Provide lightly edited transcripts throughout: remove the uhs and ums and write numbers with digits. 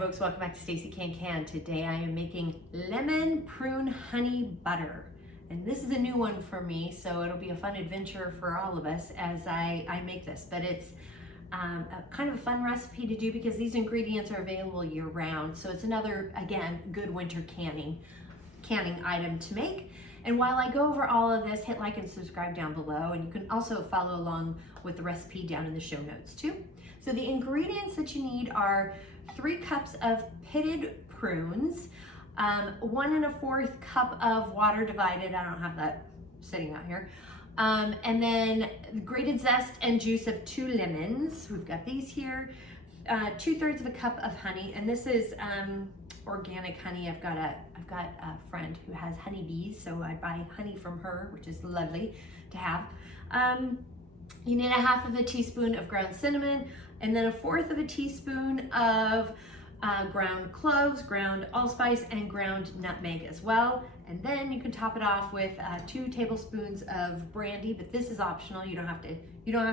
folks, welcome back to Stacey Can. Today I am making lemon prune honey butter. And this is a new one for me, so it'll be a fun adventure for all of us as I make this. But it's a kind of a fun recipe to do because these ingredients are available year round. So it's another, again, good winter canning item to make. And while I go over all of this, hit like and subscribe down below, and you can also follow along with the recipe down in the show notes too. So the ingredients that you need are 3 cups of pitted prunes, 1 1/4 cup of water divided, I don't have that sitting out here, and then grated zest and juice of 2 lemons. We've got these here, 2/3 of a cup of honey, and this is organic honey. I've got a friend who has honeybees, so I buy honey from her, which is lovely to have. You need 1/2 teaspoon of ground cinnamon, and then 1/4 teaspoon of ground cloves, ground allspice, and ground nutmeg as well. And then you can top it off with 2 tablespoons of brandy, but this is optional. You don't have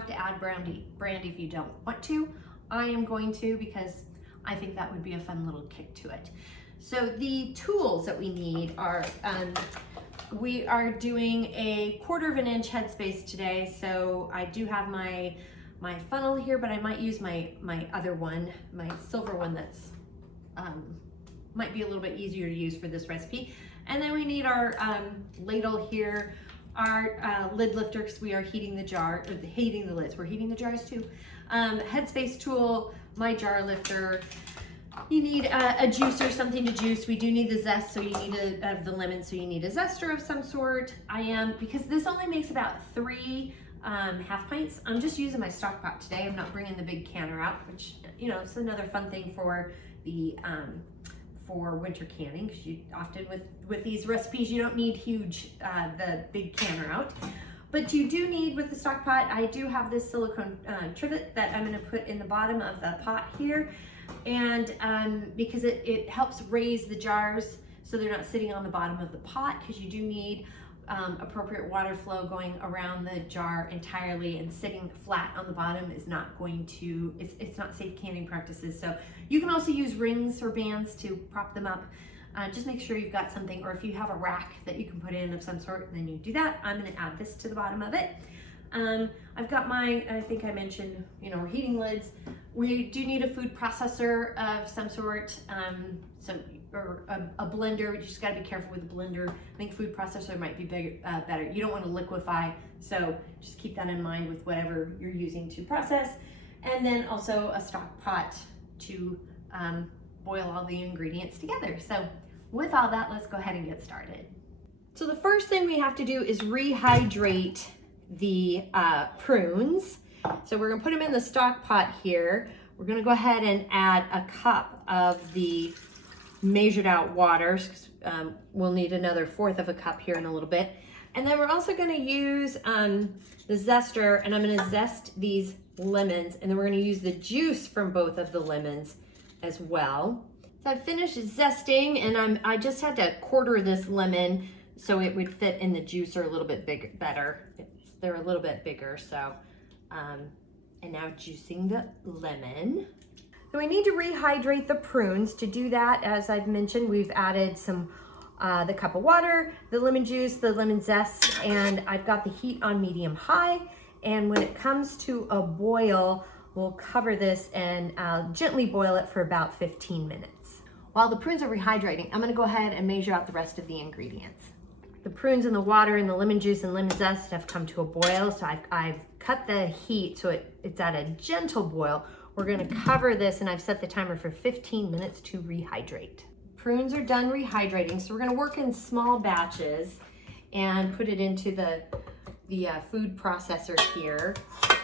to add brandy if you don't want to. I am going to because I think that would be a fun little kick to it. So the tools that we need are, we are doing a 1/4 inch headspace today. So I do have my funnel here, but I might use my other one, my silver one that's might be a little bit easier to use for this recipe. And then we need our ladle here, our lid lifter, because we are heating the jar, or heating the lids. We're heating the jars too. Headspace tool, my jar lifter. You need a juicer, something to juice. We do need the zest, so you need the lemon, so you need a zester of some sort. Because this only makes about 3 half pints, I'm just using my stock pot today. I'm not bringing the big canner out, which, you know, it's another fun thing for the for winter canning, because you often with these recipes you don't need huge the big canner out. But you do need, with the stock pot, I do have this silicone trivet that I'm going to put in the bottom of the pot here, and because it helps raise the jars so they're not sitting on the bottom of the pot, because you do need appropriate water flow going around the jar entirely, and sitting flat on the bottom is not going to, it's not safe canning practices. So you can also use rings or bands to prop them up. Just make sure you've got something, or if you have a rack that you can put in of some sort, then you do that. I'm going to add this to the bottom of it. I've got I think I mentioned, you know, we're heating lids. We do need a food processor of some sort, or a blender. You just got to be careful with the blender. I think food processor might be better. You don't want to liquefy, so just keep that in mind with whatever you're using to process. And then also a stock pot to boil all the ingredients together. So with all that, let's go ahead and get started. So the first thing we have to do is rehydrate the prunes. So we're gonna put them in the stock pot here. We're gonna go ahead and add a cup of the measured out water. We'll need another 1/4 cup here in a little bit. And then we're also gonna use the zester, and I'm gonna zest these lemons, and then we're gonna use the juice from both of the lemons as well. So I finished zesting, and I just had to 1/4 this lemon so it would fit in the juicer a little bit better. They're a little bit bigger, so, and now juicing the lemon. So we need to rehydrate the prunes. To do that, as I've mentioned, we've added some, the cup of water, the lemon juice, the lemon zest, and I've got the heat on medium-high. And when it comes to a boil, we'll cover this and gently boil it for about 15 minutes. While the prunes are rehydrating, I'm gonna go ahead and measure out the rest of the ingredients. The prunes and the water and the lemon juice and lemon zest have come to a boil, so I've cut the heat so it's at a gentle boil. We're gonna cover this, and I've set the timer for 15 minutes to rehydrate. Prunes are done rehydrating, so we're gonna work in small batches and put it into the food processor here.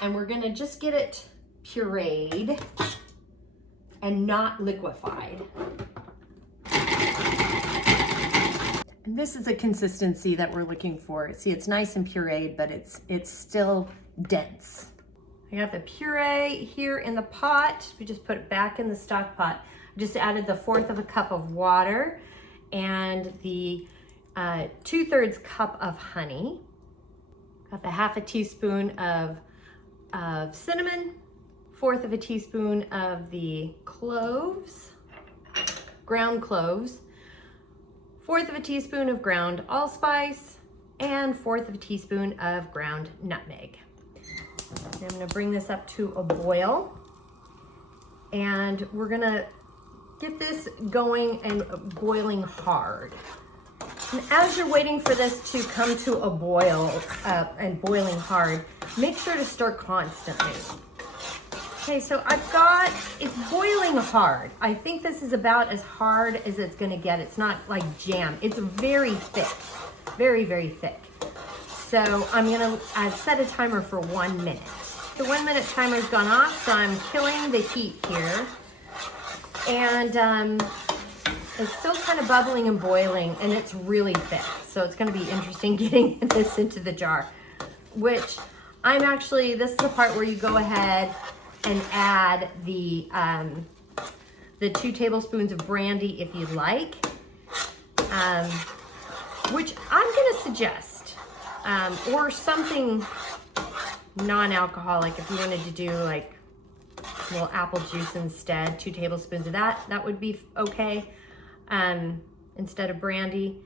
And we're gonna just get it pureed and not liquefied. And this is a consistency that we're looking for. See, it's nice and pureed, but it's still dense. I got the puree here in the pot. We just put it back in the stock pot. I just added the 1/4 cup of water and the 2/3 cup of honey. Got the 1/2 teaspoon of cinnamon, 1/4 teaspoon of the cloves, ground cloves, 1/4 of a teaspoon of ground allspice, and 1/4 of a teaspoon of ground nutmeg. And I'm gonna bring this up to a boil, and we're gonna get this going and boiling hard. And as you're waiting for this to come to a boil and boiling hard, make sure to stir constantly. Okay, so it's boiling hard. I think this is about as hard as it's gonna get. It's not like jam. It's very thick, very, very thick. So I've set a timer for 1 minute. The 1 minute timer's gone off, so I'm killing the heat here. And it's still kind of bubbling and boiling, and it's really thick. So it's gonna be interesting getting this into the jar, which this is the part where you go ahead and add the 2 tablespoons of brandy if you'd like, which I'm gonna suggest, or something non-alcoholic if you wanted to do like a little apple juice instead, 2 tablespoons of that would be okay, instead of brandy,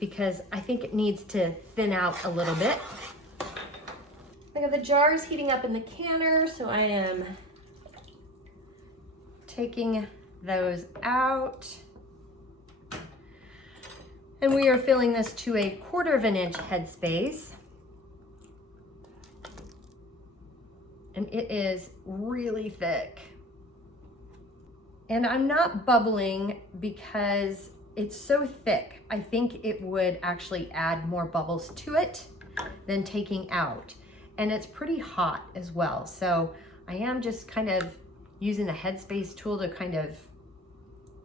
because I think it needs to thin out a little bit. I got the jars heating up in the canner, so I am taking those out. And we are filling this to a 1/4 of an inch headspace. And it is really thick. And I'm not bubbling because it's so thick. I think it would actually add more bubbles to it than taking out. And it's pretty hot as well. So I am just kind of using the Headspace tool to kind of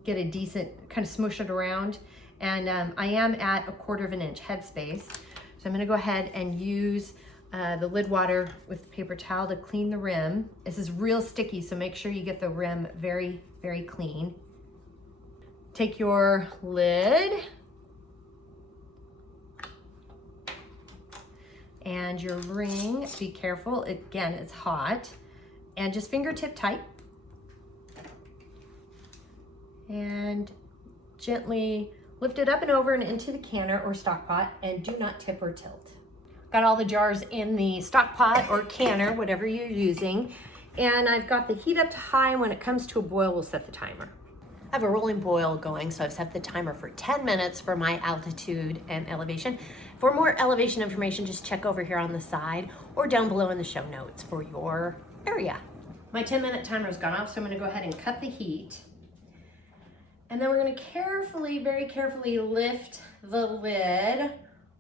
get a decent, kind of smush it around. And I am at a 1/4 of an inch headspace. So I'm gonna go ahead and use the lid water with the paper towel to clean the rim. This is real sticky, so make sure you get the rim very, very clean. Take your lid and your ring, be careful, again, it's hot, and just fingertip tight. And gently lift it up and over and into the canner or stock pot, and do not tip or tilt. Got all the jars in the stock pot or canner, whatever you're using, and I've got the heat up to high, and when it comes to a boil, we'll set the timer. I have a rolling boil going, so I've set the timer for 10 minutes for my altitude and elevation. For more elevation information, just check over here on the side or down below in the show notes for your area. My 10-minute timer's gone off, so I'm gonna go ahead and cut the heat. And then we're gonna carefully, very carefully lift the lid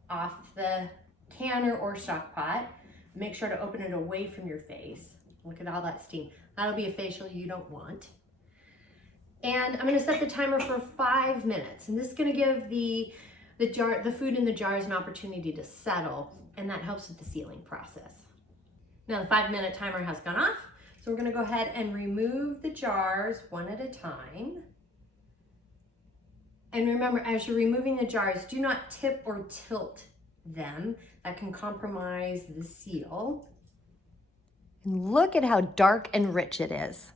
off the canner or stock pot. Make sure to open it away from your face. Look at all that steam. That'll be a facial you don't want. And I'm gonna set the timer for 5 minutes. And this is gonna give the food in the jars an opportunity to settle, and that helps with the sealing process. Now the 5-minute timer has gone off, so we're gonna go ahead and remove the jars one at a time. And remember, as you're removing the jars, do not tip or tilt them. That can compromise the seal. And look at how dark and rich it is.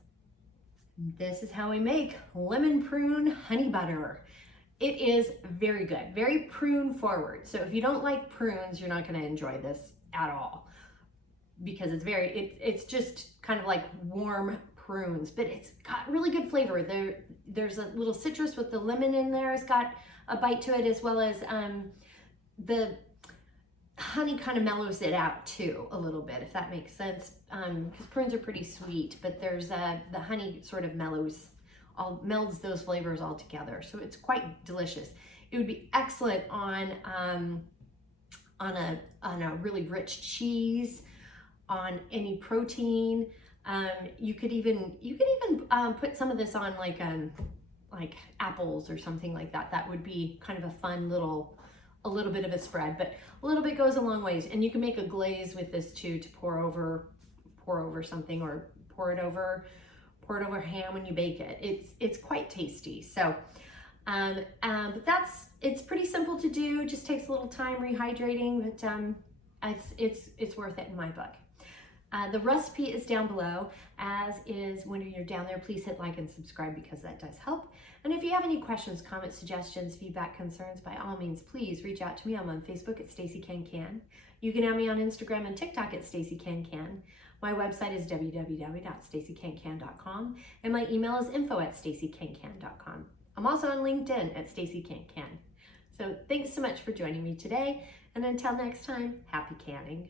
This is how we make lemon prune honey butter. It is very good, very prune forward. So if you don't like prunes, you're not gonna enjoy this at all, because it's just kind of like warm prunes, but it's got really good flavor. There's a little citrus with the lemon in there. It's got a bite to it, as well as the honey kind of mellows it out too a little bit, if that makes sense, because prunes are pretty sweet, but there's the honey sort of melds those flavors all together, so it's quite delicious. It would be excellent on a really rich cheese, on any protein. You could even put some of this on like apples or something like that. That would be kind of a fun a little bit of a spread, but a little bit goes a long ways. And you can make a glaze with this too, to pour over something, or pour it over ham when you bake it. It's quite tasty. So but it's pretty simple to do. It just takes a little time rehydrating, but it's worth it in my book. The recipe is down below, as is when you're down there, please hit like and subscribe because that does help. And if you have any questions, comments, suggestions, feedback, concerns, by all means, please reach out to me. I'm on Facebook at Stacey Can Can. You can add me on Instagram and TikTok at Stacey Can Can. My website is www.staceycancan.com, and my email is info@staceycancan.com. I'm also on LinkedIn at Stacey Can Can. So thanks so much for joining me today, and until next time, happy canning.